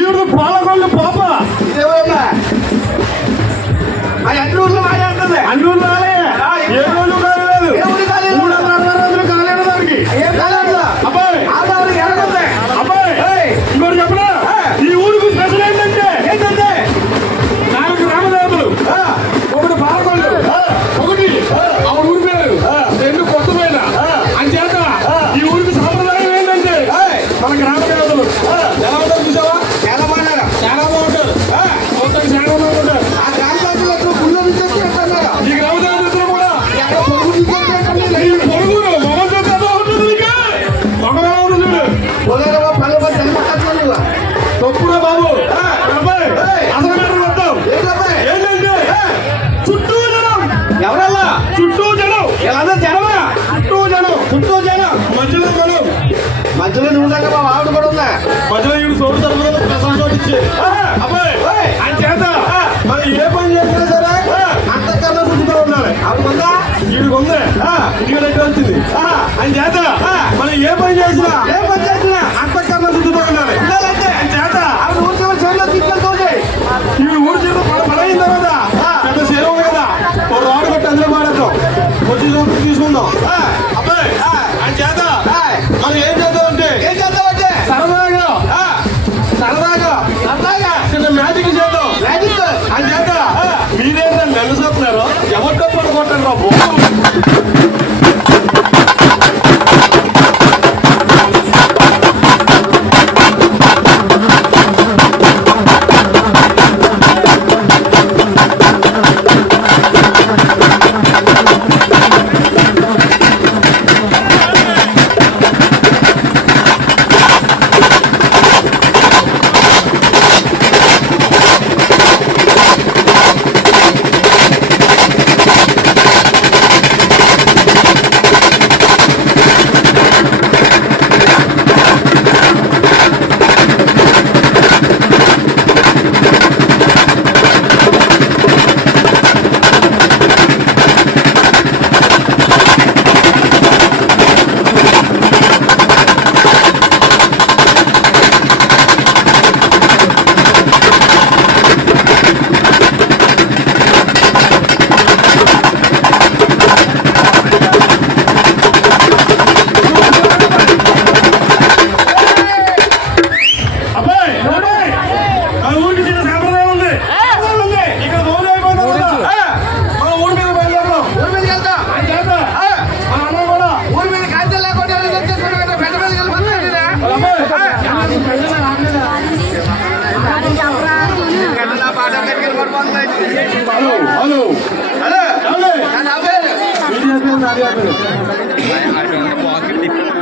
ಇವ್ರದ್ದು ಪಾಲಕೊಂಡು ಪಾಪ ఇక్కడికి ఉంది ఇక్కడ ఎక్కడ వచ్చింది? ఆయన చేత? మనం ఏ పని చేసినా ఏ పని చేసినా అంతకన్నా చుట్టుతో ఉండాలి ఆయన చేత? ఆయన ఊరు చివరి చేతిలో తీసుకెళ్తుంది ఈ ఊరు చివరి పడ పడైన తర్వాత చేత?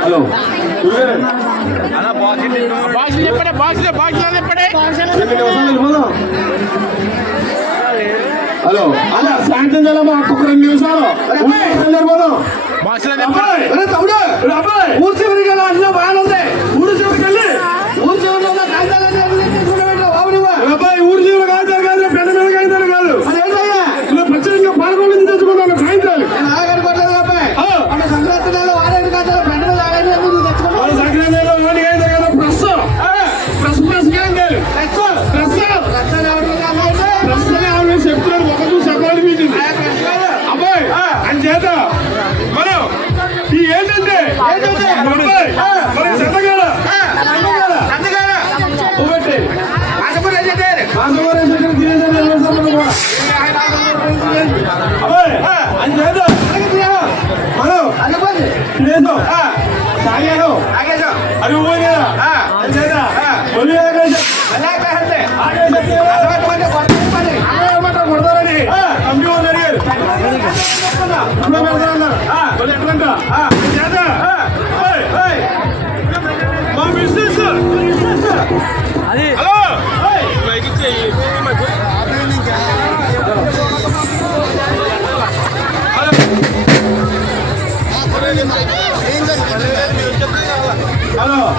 హలో. భాషలు చెప్పడే భాషలు భాషలు చెప్పడే హలో అలా సాయంత్రం చేయాలమ్మా ఒక్కొక్క రెండు నిమిషాలు భాషలు చెప్పడే నాగేను నాగేశ అది పోయినా అంతేనా ఒళ్ళు కొడతారని కంపెనీ వాళ్ళు అడిగారు అమ్మ పెడతారన్నారు వాళ్ళు ఎట్లంట చేత మా మిస్సెస్ అది హలో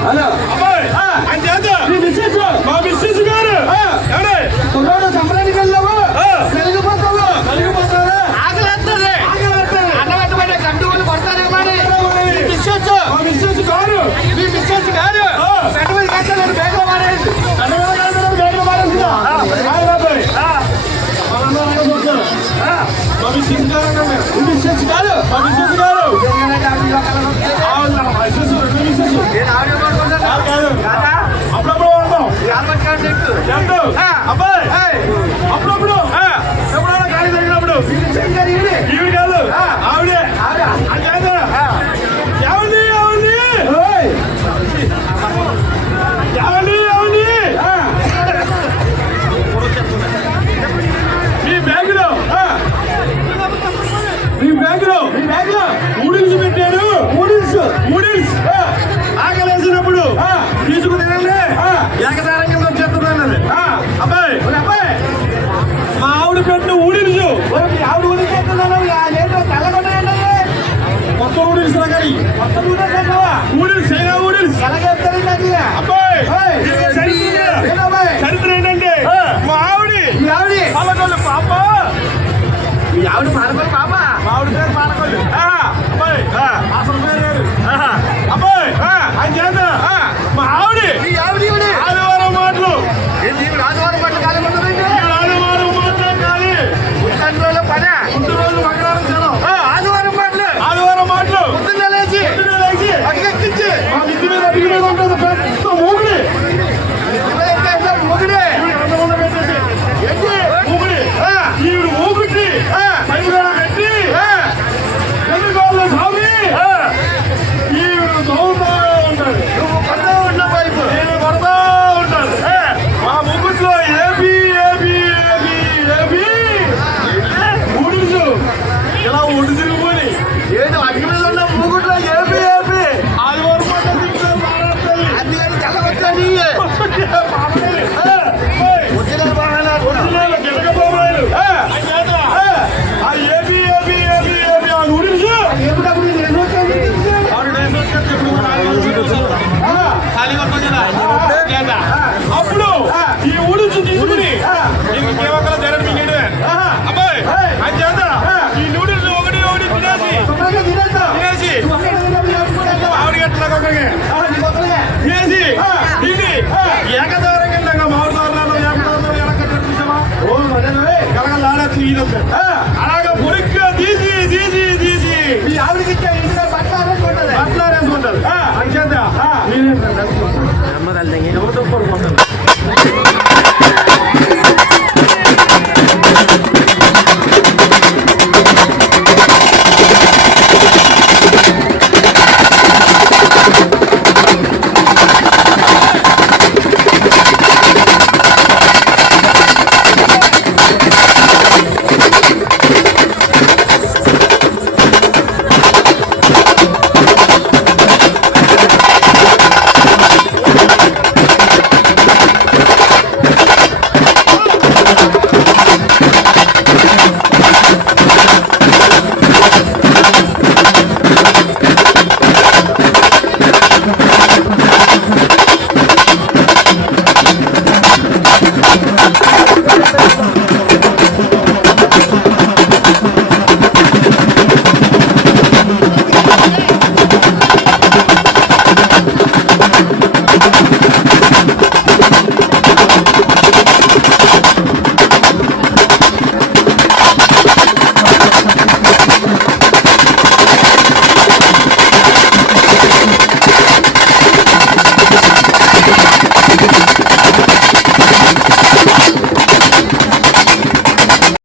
Olha. నూడిల్స్ ఆకలేసినప్పుడు తీసుకు తినండి. ఏకదారం కింద వచ్చేస్తున్నాను అబ్బాయి. అబ్బాయి. మా ఆవిడ పెట్టిన ఊడిల్స్ ఆవిడ ఊడిచేస్తున్నాను ఏంటో తెల్లగొట్టండి మొత్తం ఊడిల్స్ కానీ. మొత్తం ఊడిల్స్ ఊడిల్స్ అయినా ಅಳಾಗ ಪುರುಕ ದೀಜಿ ದೀಜಿ ದೀಜಿ ಯಾವ್ರಿಗೆ